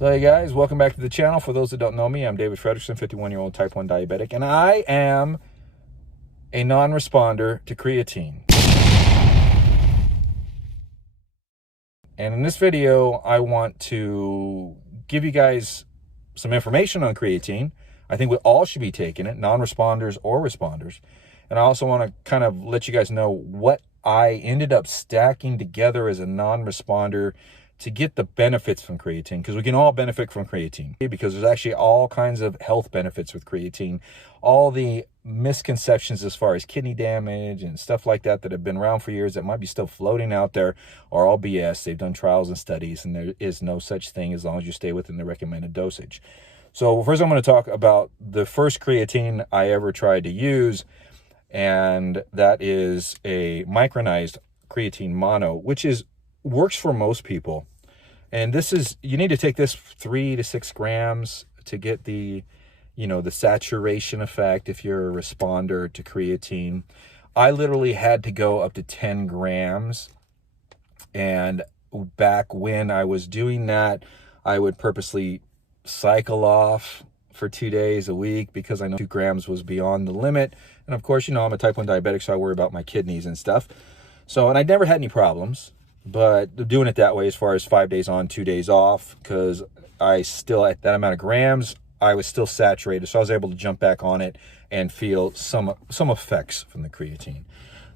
So hey guys, welcome back to the channel. For those that don't know me, I'm David Fredrickson, 51-year-old type 1 diabetic, and I am a non-responder to creatine. And in this video, I want to give you guys some information on creatine. I think we all should be taking it, non-responders or responders. And I also want to kind of let you guys know what I ended up stacking together as a non-responder to get the benefits from creatine, because we can all benefit from creatine, because there's actually all kinds of health benefits with creatine. All the misconceptions as far as kidney damage and stuff like that that have been around for years that might be still floating out there are all BS. They've done trials and studies, and there is no such thing as long as you stay within the recommended dosage. So first I'm going to talk about the first creatine I ever tried to use, and that is a micronized creatine mono, which works for most people. And this is, you need to take this 3 to 6 grams to get the, the saturation effect if you're a responder to creatine. I literally had to go up to 10 grams. And back when I was doing that, I would purposely cycle off for 2 days a week because I know 2 grams was beyond the limit. And of course, I'm a type 1 diabetic, so I worry about my kidneys and stuff. So, and I never had any problems. But doing it that way, as far as 5 days on, 2 days off, because I still, at that amount of grams, I was still saturated. So I was able to jump back on it and feel some effects from the creatine.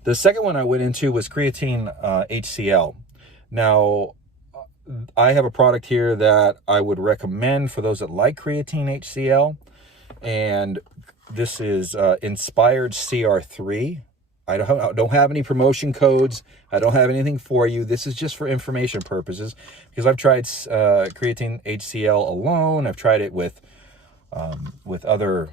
The second one I went into was Creatine Hcl. Now, I have a product here that I would recommend for those that like Creatine Hcl. And this is Inspired CR3. I don't have any promotion codes. I don't have anything for you. This is just for information purposes, because I've tried Creatine Hcl alone. I've tried it with other,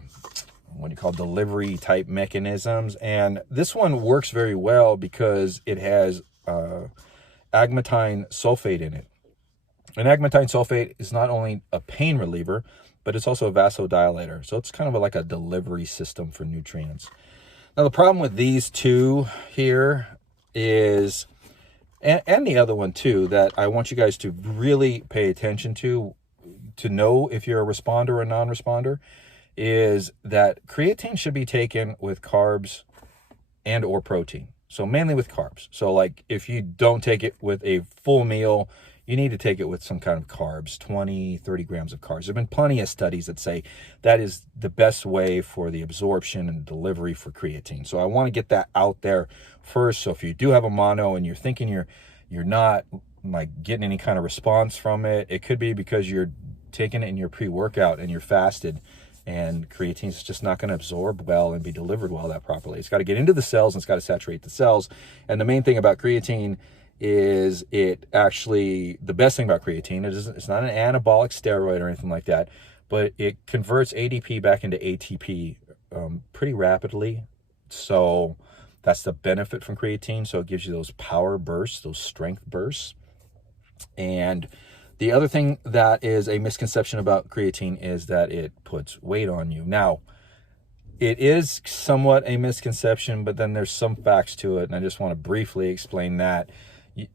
delivery type mechanisms. And this one works very well because it has agmatine sulfate in it. And agmatine sulfate is not only a pain reliever, but it's also a vasodilator. So it's kind of like a delivery system for nutrients. Now, the problem with these two here is, and the other one too, that I want you guys to really pay attention to know if you're a responder or a non-responder, is that creatine should be taken with carbs and or protein. So mainly with carbs. So like if you don't take it with a full meal, you need to take it with some kind of carbs, 20, 30 grams of carbs. There have been plenty of studies that say that is the best way for the absorption and delivery for creatine. So I want to get that out there first. So if you do have a mono and you're thinking you're not like getting any kind of response from it, it could be because you're taking it in your pre-workout and you're fasted, and creatine is just not going to absorb well and be delivered well that properly. It's got to get into the cells, and it's got to saturate the cells. And the main thing about creatine is it actually, the best thing about creatine, it's not an anabolic steroid or anything like that, but it converts ADP back into ATP pretty rapidly. So that's the benefit from creatine. So it gives you those power bursts, those strength bursts. And the other thing that is a misconception about creatine is that it puts weight on you. Now, it is somewhat a misconception, but then there's some facts to it, and I just want to briefly explain that.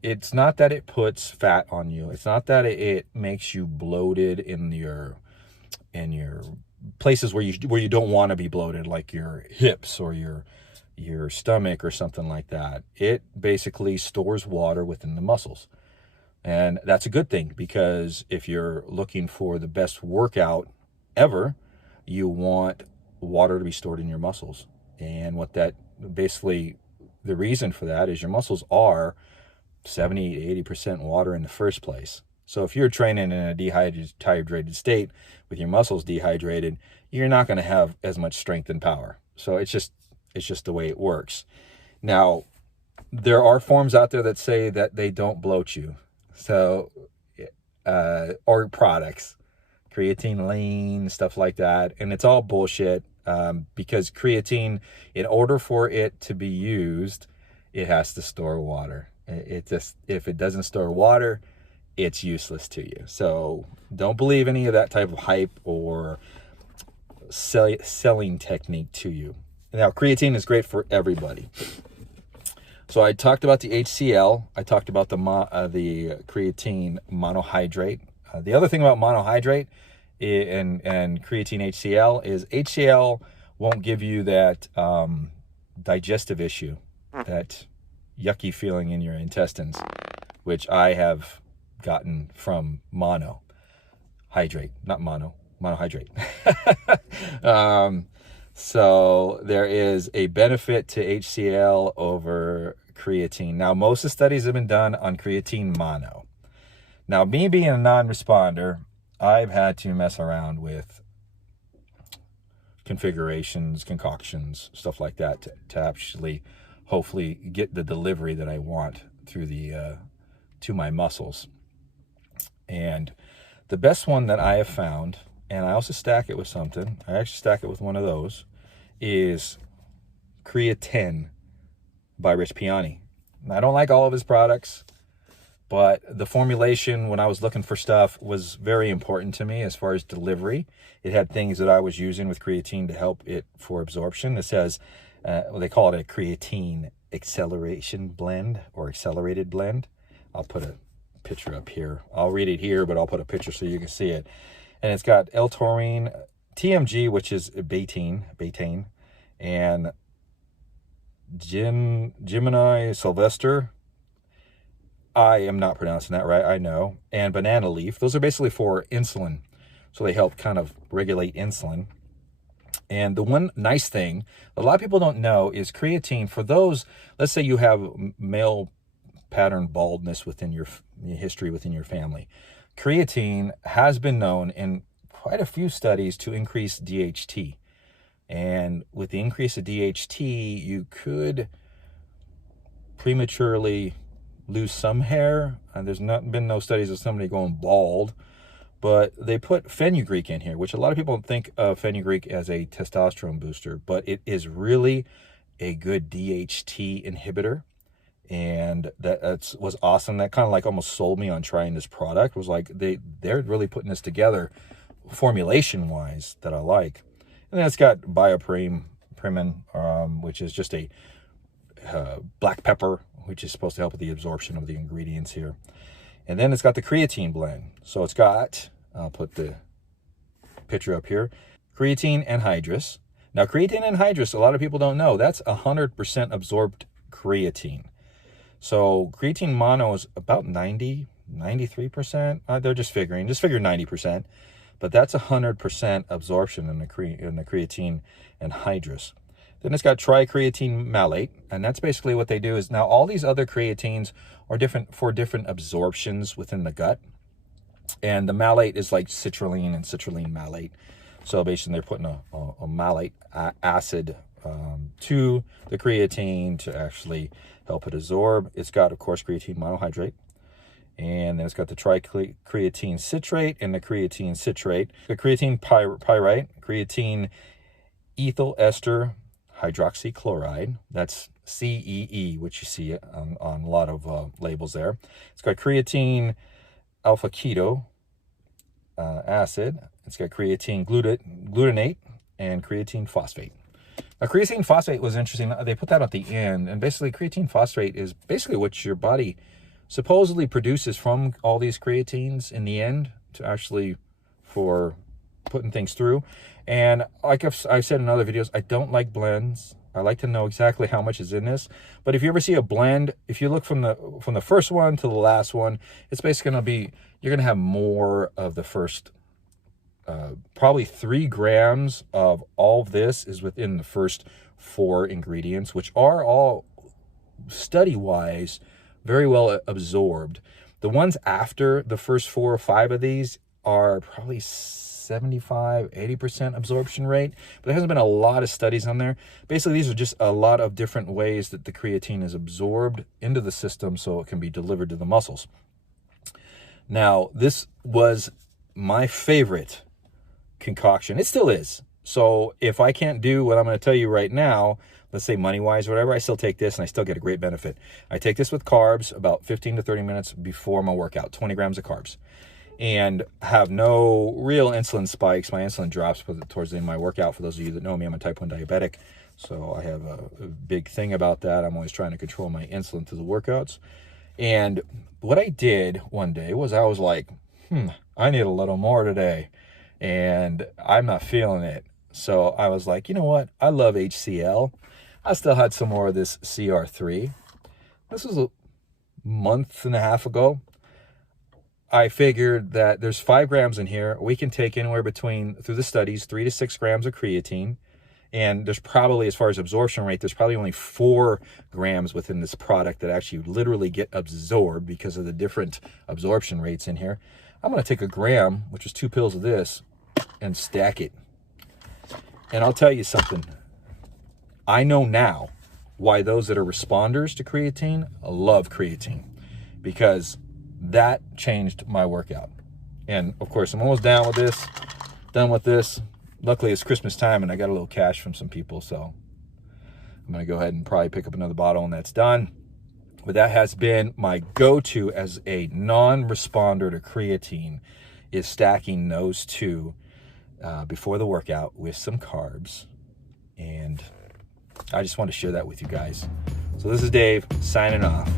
It's not that it puts fat on you. It's not that it makes you bloated in your places where you don't want to be bloated, like your hips or your stomach or something like that. It basically stores water within the muscles. And that's a good thing, because if you're looking for the best workout ever, you want water to be stored in your muscles. And what that basically, the reason for that is your muscles are 70 to 80% water in the first place. So if you're training in a dehydrated state with your muscles dehydrated, you're not going to have as much strength and power. So it's just the way it works. Now, there are forms out there that say that they don't bloat you. So, or products, creatine lean, stuff like that. And it's all bullshit, because creatine, in order for it to be used, it has to store water. If it doesn't store water, it's useless to you. So don't believe any of that type of hype or selling technique to you. Now, creatine is great for everybody. So I talked about the HCl. I talked about the creatine monohydrate. The other thing about monohydrate and creatine HCl is HCl won't give you that digestive issue, that yucky feeling in your intestines, which I have gotten from monohydrate, not monohydrate. So there is a benefit to HCl over creatine. Now, most of the studies have been done on creatine mono. Now, me being a non-responder, I've had to mess around with configurations, concoctions, stuff like that to actually hopefully get the delivery that I want through the to my muscles. And the best one that I have found, and I also stack it with something, I actually stack it with one of those, is Creatine by Rich Piani. I don't like all of his products, but the formulation when I was looking for stuff was very important to me as far as delivery. It had things that I was using with creatine to help it for absorption. It says, they call it a creatine acceleration blend or accelerated blend. I'll put a picture up here. I'll read it here, but I'll put a picture so you can see it. And it's got L-taurine, TMG, which is betaine, and Gemini Sylvester. I am not pronouncing that right, I know. And banana leaf. Those are basically for insulin. So they help kind of regulate insulin. And the one nice thing a lot of people don't know is creatine, for those, let's say you have male pattern baldness within your history within your family. Creatine has been known in quite a few studies to increase DHT. And with the increase of DHT, you could prematurely lose some hair. And there's not been no studies of somebody going bald, but they put fenugreek in here, which a lot of people think of fenugreek as a testosterone booster, but it is really a good DHT inhibitor. And that was awesome. That kind of like almost sold me on trying this product. It was like they're really putting this together formulation wise that I like. And then it's got bioprimin, which is just a black pepper, which is supposed to help with the absorption of the ingredients here. And then it's got the creatine blend. So it's got, I'll put the picture up here, Creatine Anhydrous. Now, Creatine Anhydrous, a lot of people don't know, that's 100% absorbed creatine. So creatine mono is about 93%. They're just figure 90%. But that's 100% absorption in the creatine anhydrous. Then it's got tricreatine malate, and that's basically what they do is, now all these other creatines are different for different absorptions within the gut. And the malate is like citrulline and citrulline malate. So basically they're putting a malate acid to the creatine to actually help it absorb. It's got, of course, creatine monohydrate. And then it's got the tricreatine citrate and the creatine citrate, the creatine pyrite, creatine ethyl ester hydroxychloride. That's CEE, which you see on a lot of labels there. It's got creatine alpha keto acid. It's got creatine glutamate and creatine phosphate. Now, creatine phosphate was interesting. They put that at the end, and basically creatine phosphate is basically what your body supposedly produces from all these creatines in the end to actually for putting things through. And like I've said in other videos, I don't like blends. I like to know exactly how much is in this. But if you ever see a blend, if you look from the first one to the last one, it's basically going to be, you're going to have more of the first, probably 3 grams of all of this is within the first 4 ingredients, which are all study-wise very well absorbed. The ones after the first 4 or 5 of these are probably 75-80% absorption rate, but there hasn't been a lot of studies on there. Basically, these are just a lot of different ways that the creatine is absorbed into the system so it can be delivered to the muscles. Now, this was my favorite concoction. It still is. So if I can't do what I'm going to tell you right now, let's say money-wise or whatever, I still take this and I still get a great benefit. I take this with carbs about 15 to 30 minutes before my workout, 20 grams of carbs, and have no real insulin spikes. My insulin drops towards the end of my workout. For those of you that know me, I'm a type 1 diabetic, so I have a big thing about that. I'm always trying to control my insulin through the workouts. And what I did one day was I was like, I need a little more today, and I'm not feeling it. So I was like, you know what? I love HCl. I still had some more of this CR3. This was a month and a half ago. I figured that there's 5 grams in here. We can take anywhere between, through the studies, 3 to 6 grams of creatine. And there's probably, as far as absorption rate, there's probably only 4 grams within this product that actually literally get absorbed because of the different absorption rates in here. I'm going to take a gram, which is 2 pills of this, and stack it. And I'll tell you something. I know now why those that are responders to creatine love creatine, because that changed my workout. And of course, I'm almost done with this. Luckily, it's Christmas time and I got a little cash from some people, so I'm going to go ahead and probably pick up another bottle and that's done. But that has been my go-to as a non-responder to creatine, is stacking those two before the workout with some carbs. And I just want to share that with you guys. So this is Dave signing off.